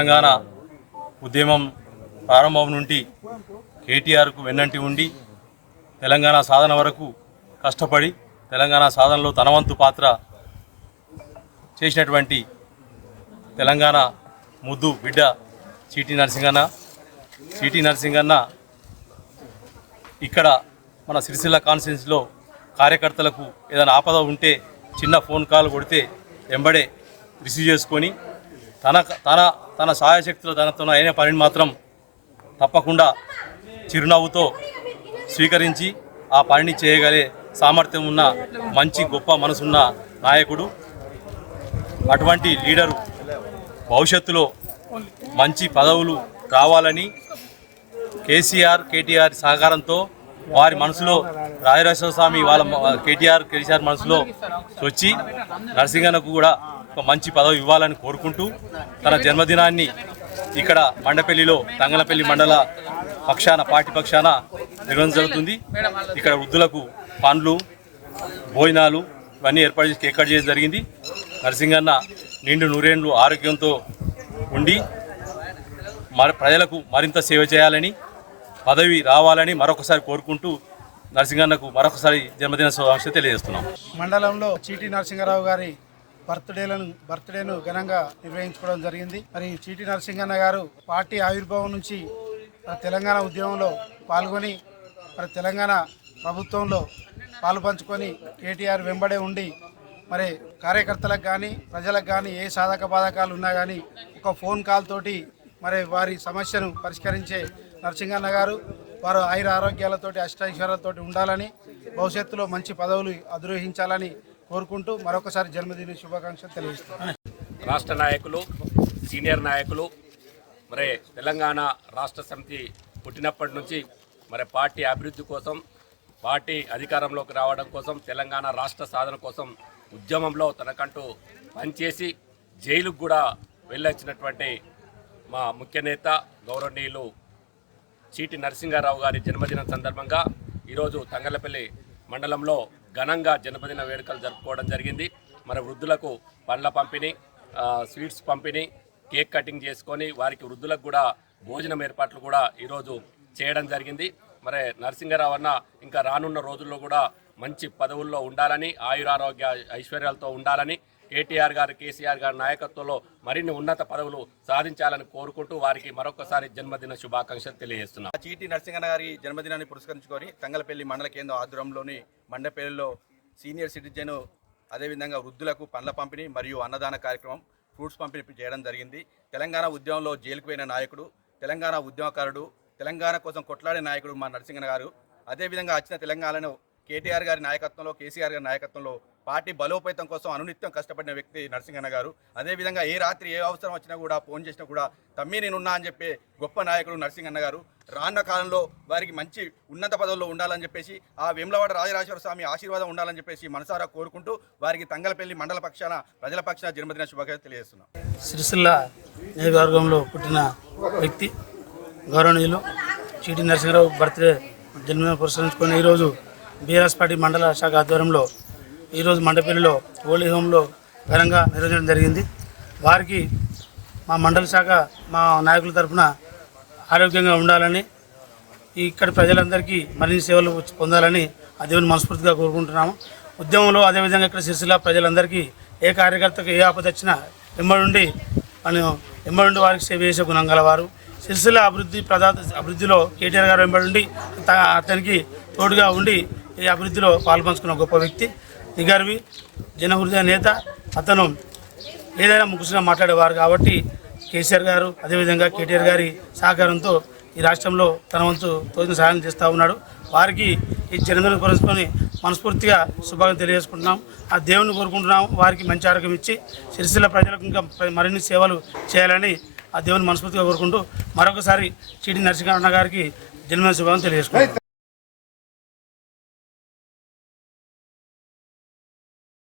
తెలంగాణ ఉద్యమం ప్రారంభం నుండి కేటీఆర్కు వెన్నంటి ఉండి తెలంగాణ సాధన వరకు కష్టపడి తెలంగాణ సాధనలో తన వంతు పాత్ర చేసినటువంటి తెలంగాణ ముద్దు బిడ్డ సిటీ నరసింగన్న ఇక్కడ మన సిరిసిల్ల కాన్స్టిట్యున్సీలో కార్యకర్తలకు ఏదైనా ఆపద ఉంటే చిన్న ఫోన్ కాల్ కొడితే వెంబడే రిసీవ్ చేసుకొని తన సహాయశక్తులు తనతో అయిన పనిని మాత్రం తప్పకుండా చిరునవ్వుతో స్వీకరించి ఆ పనిని చేయగలిగే సామర్థ్యం ఉన్న మంచి గొప్ప మనసున్న నాయకుడు. అటువంటి లీడరు భవిష్యత్తులో మంచి పదవులు రావాలని కేటీఆర్ సహకారంతో వారి మనసులో రాజరాజేశ్వర స్వామి వాళ్ళ కేసీఆర్ మనసులో వచ్చి నరసింగన్నకు కూడా ఒక మంచి పదవి ఇవ్వాలని కోరుకుంటూ తన జన్మదినాన్ని ఇక్కడ మండపల్లిలో తంగలపల్లి మండల పార్టీ పక్షాన నిర్వహించబడుతుంది. ఇక్కడ వృద్ధులకు పండ్లు భోజనాలు ఇవన్నీ ఏర్పాటు చేసి కేక్ కట్ చేయడం జరిగింది. నరసింగన్న నిండు నూరేండ్లు ఆరోగ్యంతో ఉండి ప్రజలకు మరింత సేవ చేయాలని పదవి రావాలని మరొకసారి కోరుకుంటూ నరసింగన్నకు మరొకసారి జన్మదిన శుభాకాంక్షలు తెలియజేస్తున్నాం. మండలంలో చీటీ నరసింహారావు గారి బర్త్డేను ఘనంగా నిర్వహించుకోవడం జరిగింది. మరి చీటీ నరసింగన్న గారు పార్టీ ఆవిర్భావం నుంచి తెలంగాణ ఉద్యమంలో పాల్గొని మరి తెలంగాణ ప్రభుత్వంలో పాలుపంచుకొని కేటీఆర్ వెంబడే ఉండి మరి కార్యకర్తలకు కానీ ప్రజలకు కానీ ఏ సాధక బాధకాలు ఉన్నా కానీ ఒక ఫోన్ కాల్ తోటి మరి వారి సమస్యను పరిష్కరించే నరసింగన్న గారు వారు ఆయుర ఆరోగ్యాలతోటి అష్టైశ్వర్యాలతోటి ఉండాలని భవిష్యత్తులో మంచి పదవులు అధిరోహించాలని కోరుకుంటూ మరొకసారి జన్మదిన శుభాకాంక్షలు తెలియజేస్తున్నాను. రాష్ట్ర నాయకులు, సీనియర్ నాయకులు, మరి తెలంగాణ రాష్ట్ర సమితి పుట్టినప్పటి నుంచి మరి పార్టీ అభివృద్ధి కోసం, పార్టీ అధికారంలోకి రావడం కోసం, తెలంగాణ రాష్ట్ర సాధన కోసం ఉద్యమంలో తనకంటూ పనిచేసి జైలుకు కూడా వెళ్ళొచ్చినటువంటి మా ముఖ్య నేత గౌరవనీయులు చీటీ నరసింహారావు గారి జన్మదినం సందర్భంగా ఈరోజు తంగలపల్లి మండలంలో ఘనంగా జన్మదిన వేడుకలు జరుపుకోవడం జరిగింది. మరి వృద్ధులకు పండ్ల పంపిణీ, స్వీట్స్ పంపిణీ, కేక్ కటింగ్ చేసుకొని వారికి వృద్ధులకు కూడా భోజనం ఏర్పాట్లు కూడా ఈరోజు చేయడం జరిగింది. మరి నరసింహారావు అన్న ఇంకా రానున్న రోజుల్లో కూడా మంచి పదవుల్లో ఉండాలని, ఆయురారోగ్య ఐశ్వర్యాలతో ఉండాలని, కేటీఆర్ గారు కేసీఆర్ గారి నాయకత్వంలో మరిన్ని ఉన్నత పదవులు సాధించాలని కోరుకుంటూ వారికి మరొకసారి జన్మదిన శుభాకాంక్షలు తెలియజేస్తున్నాం. చీటీ నరసింగన్న గారి జన్మదినాన్ని పురస్కరించుకొని తంగలపల్లి మండల కేంద్రం ఆధ్వర్యంలోని మండపల్లిలో సీనియర్ సిటిజన్ అదేవిధంగా వృద్ధులకు పండ్ల పంపిణీ మరియు అన్నదాన కార్యక్రమం, ఫ్రూట్స్ పంపిణీ చేయడం జరిగింది. తెలంగాణ ఉద్యమంలో జైలుకు పోయిన నాయకుడు, తెలంగాణ ఉద్యమకారుడు, తెలంగాణ కోసం కొట్లాడే నాయకుడు మా నరసింగన్న గారు. అదేవిధంగా వచ్చిన తెలంగాణను కేటీఆర్ గారి నాయకత్వంలో, కేసీఆర్ గారి నాయకత్వంలో పార్టీ బలోపేతం కోసం అనునిత్యం కష్టపడిన వ్యక్తి నరసింగన్న గారు. అదేవిధంగా ఏ రాత్రి ఏ అవసరం వచ్చినా కూడా ఫోన్ చేసినా కూడా తమ్మి నేనున్నా అని చెప్పే గొప్ప నాయకుడు నరసింగన్న గారు. రానున్న కాలంలో వారికి మంచి ఉన్నత పదవుల్లో ఉండాలని చెప్పేసి, ఆ వేములవాడ రాజరాజేశ్వర స్వామి ఆశీర్వాదం ఉండాలని చెప్పేసి మనసారా కోరుకుంటూ వారికి తంగలపల్లి మండల పక్షాన ప్రజల పక్షాన జన్మదిన శుభాకాంక్షలు తెలియజేస్తున్నాం. సిరిసిల్ల నియోజకవర్గంలో పుట్టిన వ్యక్తి గౌరవనీయులు చీటీ నరసింహారావు బర్త్డే జన్మదిన పురస్కరించుకొని ఈరోజు బీఆర్ఎస్ పార్టీ మండల శాఖ ఆధ్వర్యంలో ఈరోజు మండపల్లిలో ఓల్డ్ హోమ్లో ఘనంగా నిర్వహించడం జరిగింది. వారికి మా మండల శాఖ మా నాయకుల తరఫున ఆరోగ్యంగా ఉండాలని, ఇక్కడి ప్రజలందరికీ మరిన్ని సేవలు పొందాలని ఆ దేవుని మనస్ఫూర్తిగా కోరుకుంటున్నాము. ఉద్యమంలో అదేవిధంగా ఇక్కడ సిరిసిల్ల ప్రజలందరికీ ఏ కార్యకర్తకు ఏ ఆపద వచ్చినా ఎమ్మడుండి వారికి సేవ చేసే గుణం గలవారు. సిరిసిల్ల అభివృద్ధిలో కేటీఆర్ గారు వెంబడి అతనికి తోడుగా ఉండి ఈ అభివృద్ధిలో పాల్పంచుకున్న గొప్ప వ్యక్తి, నిగర్వి, జనహృదయ నేత. అతను ఏదైనా ముక్కుసుగా మాట్లాడేవారు కాబట్టి కేసీఆర్ గారు అదేవిధంగా కేటీఆర్ గారి సహకారంతో ఈ రాష్ట్రంలో తన వంతు తోచిన సహాయం చేస్తూ ఉన్నాడు. వారికి ఈ జన్మదిన పురస్కరించుకొని మనస్ఫూర్తిగా శుభాకాంక్షలు తెలియజేసుకుంటున్నాం. ఆ దేవుని కోరుకుంటున్నాం వారికి మంచి ఆరోగ్యం ఇచ్చి సిరిసిల్ల ప్రజలకు ఇంకా మరిన్ని సేవలు చేయాలని ఆ దేవుని మనస్ఫూర్తిగా కోరుకుంటూ మరొకసారి చీటీ నరసింహారావు గారికి జన్మదిన శుభాకాంక్షలు తెలియజేసుకుంటున్నాం.